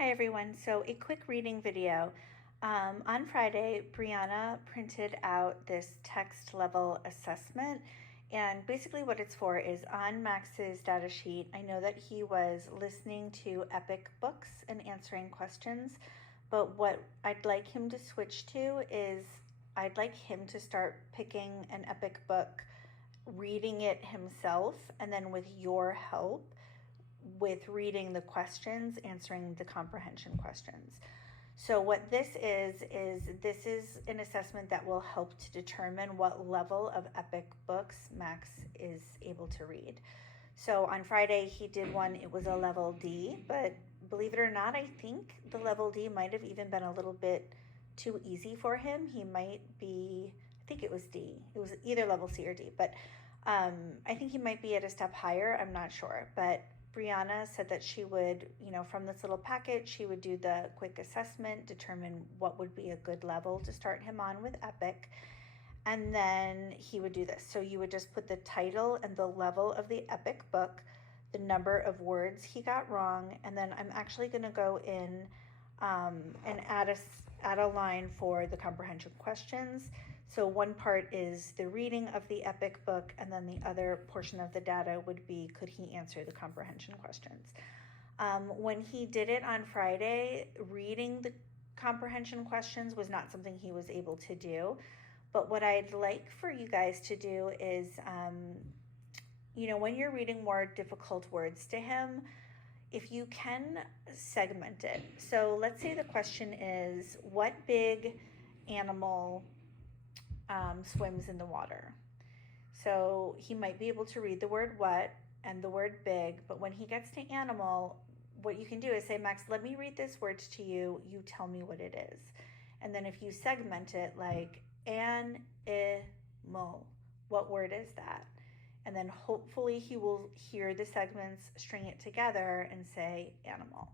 Hi everyone. So a quick reading video. On Friday, Brianna printed out this text level assessment, and basically what it's for is on Max's data sheet. I know that he was listening to Epic books and answering questions, but what I'd like him to switch to is I'd like him to start picking an Epic book, reading it himself, and then with your help with reading the questions, answering the comprehension questions. So what this is an assessment that will help to determine what level of Epic books Max is able to read. So on Friday he did one, it was a level D, but believe it or not, I think the level D might have even been a little bit too easy for him. He might be, I think it was D. It was either level C or D, but I think he might be at a step higher. I'm not sure, but Brianna said that she would, from this little packet, she would do the quick assessment, determine what would be a good level to start him on with Epic, and then he would do this. So you would just put the title and the level of the Epic book, the number of words he got wrong, and then I'm actually going to go in and add a line for the comprehension questions. So one part is the reading of the Epic book, and then the other portion of the data would be, could he answer the comprehension questions? When he did it on Friday, reading the comprehension questions was not something he was able to do. But what I'd like for you guys to do is, when you're reading more difficult words to him, if you can segment it. So let's say the question is, what big animal swims in the water? So he might be able to read the word what and the word big, but when he gets to animal, what you can do is say, Max, let me read this word to you. You tell me what it is. And then if you segment it like animal, what word is that? And then hopefully he will hear the segments, string it together, and say animal.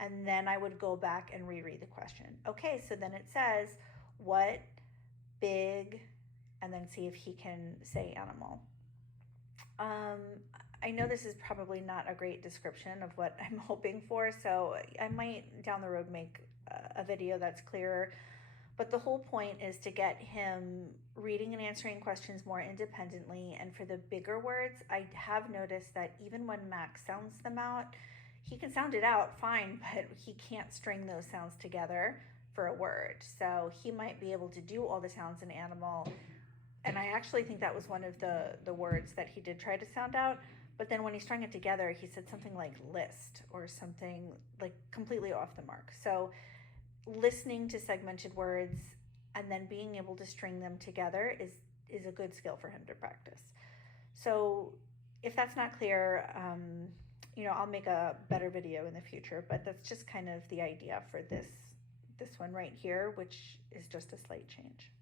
And then I would go back and reread the question. Okay, so then it says, what big, and then see if he can say animal. I know this is probably not a great description of what I'm hoping for, so I might down the road make a video that's clearer. But the whole point is to get him reading and answering questions more independently. And for the bigger words, I have noticed that even when Max sounds them out, he can sound it out fine, but he can't string those sounds together for a word. So he might be able to do all the sounds in animal. And I actually think that was one of the words that he did try to sound out. But then when he strung it together, he said something like list or something like completely off the mark. So listening to segmented words and then being able to string them together is a good skill for him to practice. So if that's not clear, I'll make a better video in the future, but that's just kind of the idea for this one right here, which is just a slight change.